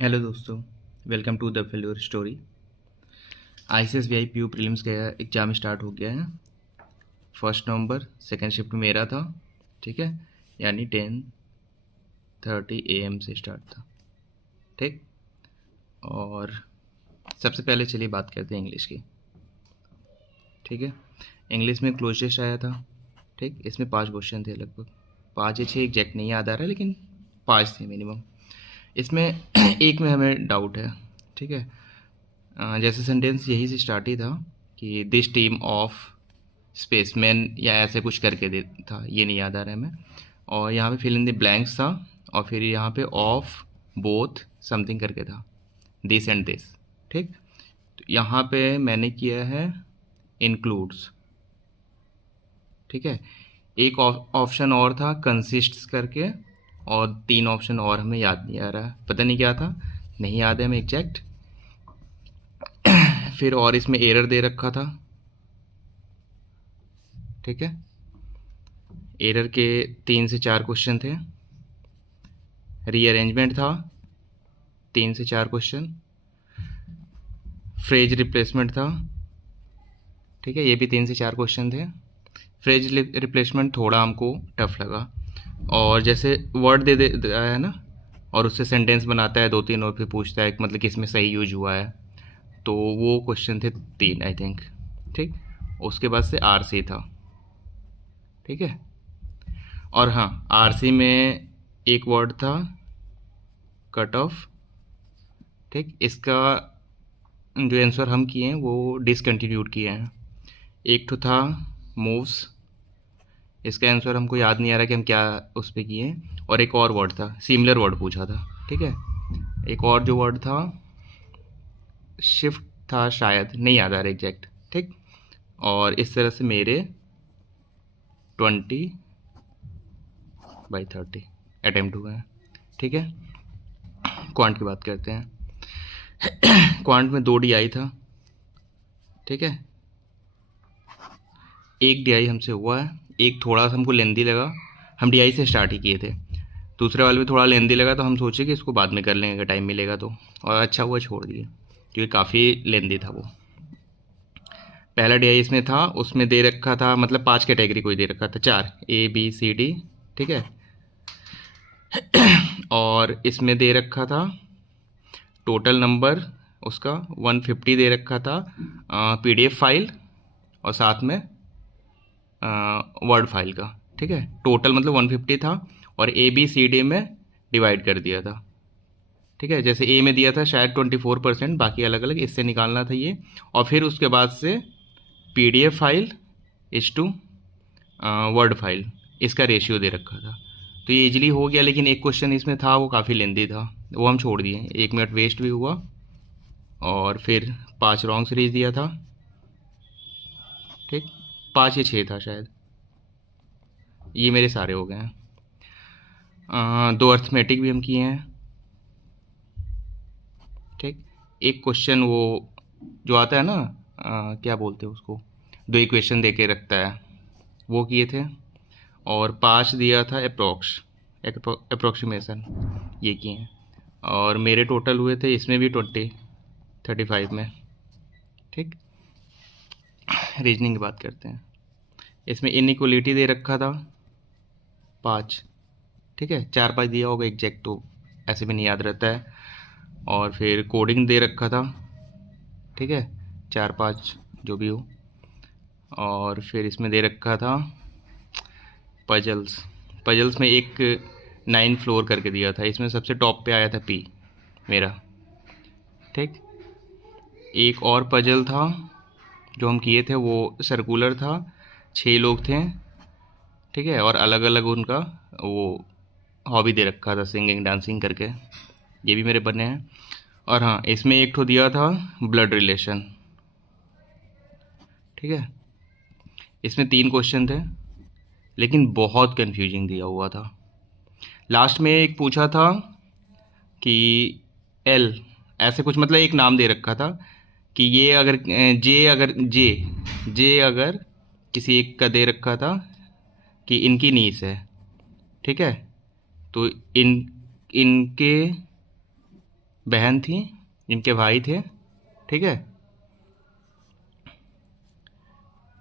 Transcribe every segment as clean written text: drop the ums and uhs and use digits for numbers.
Hello दोस्तों, welcome to the failure story. ICS VI PU prelims का exam start हो गया है। 1 नवंबर सेकेंड शिफ्ट मेरा था, ठीक है, यानी 10:30 AM से स्टार्ट था, ठीक। और सबसे पहले चलिए बात करते हैं इंग्लिश की, ठीक है। इंग्लिश में क्लोज टेस्ट आया था, ठीक। इसमें 5 क्वेश्चन थे, लगभग 5 या 6, एग्जैक्ट नहीं याद आ रहा है, लेकिन 5 थे मिनिमम। इसमें एक में हमें डाउट है, ठीक है। जैसे सेंटेंस यही से स्टार्ट ही था कि दिस टीम ऑफ स्पेसमैन या ऐसे कुछ करके दे था, ये नहीं याद आ रहा है हमें। और यहाँ पे फिल इन द ब्लैंक्स था, और फिर यहाँ पे ऑफ बोथ समथिंग करके था, दिस एंड दिस, ठीक। तो यहाँ पे मैंने किया है इंक्लूड्स, ठीक है। एक ऑप्शन और था कंसिस्ट्स करके, और 3 ऑप्शन और हमें याद नहीं आ रहा है, पता नहीं क्या था, नहीं याद है हमें एग्जैक्ट। फिर और इसमें एरर दे रखा था, ठीक है। एरर के 3 से 4 क्वेश्चन थे। रीअरेंजमेंट था 3 से 4 क्वेश्चन। फ्रेज रिप्लेसमेंट था, ठीक है, ये भी 3 से 4 क्वेश्चन थे। फ्रेज रिप्लेसमेंट थोड़ा हमको टफ लगा, और जैसे वर्ड दे है ना, और उससे सेंटेंस बनाता है 2-3, और फिर पूछता है मतलब किसमें सही यूज हुआ है, तो वो क्वेश्चन थे 3 आई थिंक, ठीक। उसके बाद से आरसी था, ठीक है। और हाँ, आरसी में एक वर्ड था कट ऑफ, ठीक। इसका जो आंसर हम किए हैं वो डिसकंटिन्यूड किए हैं। एक तो था मूव्स, इसका आंसर हमको याद नहीं आ रहा कि हम क्या उस पर किए हैं। और एक और वर्ड था, सिमिलर वर्ड पूछा था, ठीक है। एक और जो वर्ड था शिफ्ट था, शायद नहीं याद आ रहा एग्जैक्ट, ठीक। और इस तरह से मेरे 20/30 अटेम्प्ट हुए हैं, ठीक है। क्वांट की बात करते हैं। क्वांट में 2 DI था, ठीक है। एक DI हमसे हुआ है, एक थोड़ा सा हमको लेंदी लगा, हम DI से स्टार्ट ही किए थे। दूसरे वाले भी थोड़ा लेंदी लगा, तो हम सोचे कि इसको बाद में कर लेंगे अगर टाइम मिलेगा तो, और अच्छा हुआ छोड़ दिए क्योंकि काफ़ी लेंदी था वो। पहला DI इसमें था, उसमें दे रखा था, मतलब 5 कैटेगरी कोई दे रखा था, 4 ABCD, ठीक है। और इसमें दे रखा था टोटल नंबर उसका 150 दे रखा था, PDF फाइल और साथ में वर्ड फाइल का, ठीक है। टोटल मतलब 150 था, और ABCD में डिवाइड कर दिया था, ठीक है। जैसे ए में दिया था शायद 24%, बाकी अलग अलग, इससे निकालना था ये। और फिर उसके बाद से PDF file to word file, इसका रेशियो दे रखा था, तो ये इजीली हो गया। लेकिन एक क्वेश्चन इसमें था वो काफ़ी लेंदी था, वो हम छोड़ दिए, 1 मिनट वेस्ट भी हुआ। और फिर 5 रॉन्ग सीरीज दिया था, ठीक। 5 या 6 था शायद, ये मेरे सारे हो गए हैं। 2 अर्थमेटिक भी हम किए हैं, ठीक। एक क्वेश्चन वो जो आता है ना, क्या बोलते हैं उसको, 2 इक्वेशन दे के रखता है, वो किए थे। और 5 दिया था अप्रोक्सीमेशन, ये किए हैं। और मेरे टोटल हुए थे इसमें भी 35 में, ठीक। रीजनिंग की बात करते हैं। इसमें इनइक्वलिटी दे रखा था 5, ठीक है। 4-5 दिया होगा एग्जैक्ट, तो ऐसे भी नहीं याद रहता है। और फिर कोडिंग दे रखा था, ठीक है, 4-5 जो भी हो। और फिर इसमें दे रखा था पजल्स में एक 9 फ्लोर करके दिया था, इसमें सबसे टॉप पे आया था P मेरा, ठीक। एक और पजल था जो हम किए थे, वो सर्कुलर था, 6 लोग थे, ठीक है। और अलग अलग उनका वो हॉबी दे रखा था, सिंगिंग डांसिंग करके, ये भी मेरे बने हैं। और हाँ, इसमें एक ठो दिया था ब्लड रिलेशन, ठीक है। इसमें 3 क्वेश्चन थे, लेकिन बहुत कंफ्यूजिंग दिया हुआ था। लास्ट में एक पूछा था कि एल ऐसे कुछ, मतलब एक नाम दे रखा था कि ये अगर जे अगर किसी एक का दे रखा था कि इनकी नीस है, ठीक है, तो इनके बहन थी, इनके भाई थे, ठीक है।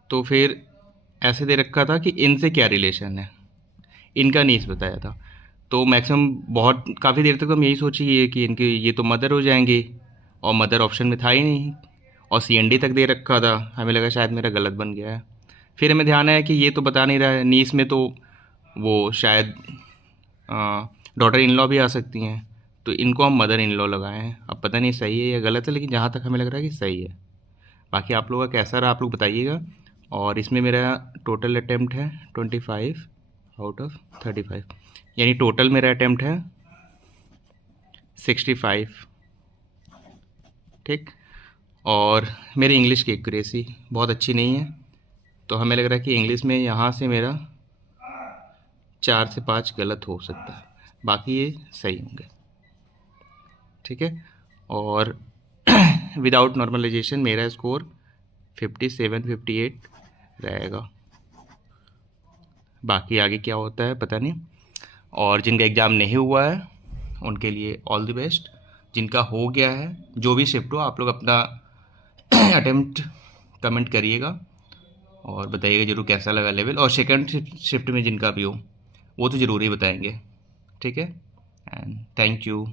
तो फिर ऐसे दे रखा था कि इनसे क्या रिलेशन है, इनका नहीं बताया था। तो मैक्सिमम बहुत काफ़ी देर तक तो हम यही सोचिए कि इनके ये तो मदर हो जाएंगे, और मदर ऑप्शन में था ही नहीं, और CND तक दे रखा था। हमें लगा शायद मेरा गलत बन गया है। फिर हमें ध्यान आया कि ये तो बता नहीं रहा है, नीस में तो वो शायद डॉटर इन लॉ भी आ सकती हैं, तो इनको हम मदर इन लॉ लगाए हैं। अब पता नहीं सही है या गलत है, लेकिन जहाँ तक हमें लग रहा है कि सही है। बाकी आप लोगों का कैसा रहा आप लोग बताइएगा। और इसमें मेरा टोटल अटैम्प्ट है 25 आउट ऑफ 35, यानी टोटल मेरा अटैम्प्ट है 65, ठीक। और मेरी इंग्लिश की एक्यूरेसी बहुत अच्छी नहीं है, तो हमें लग रहा है कि इंग्लिश में यहाँ से मेरा 4 से 5 गलत हो सकता है, बाकी ये सही होंगे, ठीक है। और विदाउट नॉर्मलाइजेशन मेरा स्कोर 57-58 रहेगा। बाकी आगे क्या होता है पता नहीं। और जिनका एग्ज़ाम नहीं हुआ है उनके लिए ऑल द बेस्ट। जिनका हो गया है, जो भी शिफ्ट हो, आप लोग अपना अटेम्प्ट कमेंट करिएगा और बताइएगा ज़रूर कैसा लगा लेवल। और सेकंड शिफ्ट में जिनका भी हो वो तो ज़रूर ही बताएंगे, ठीक है। And thank you.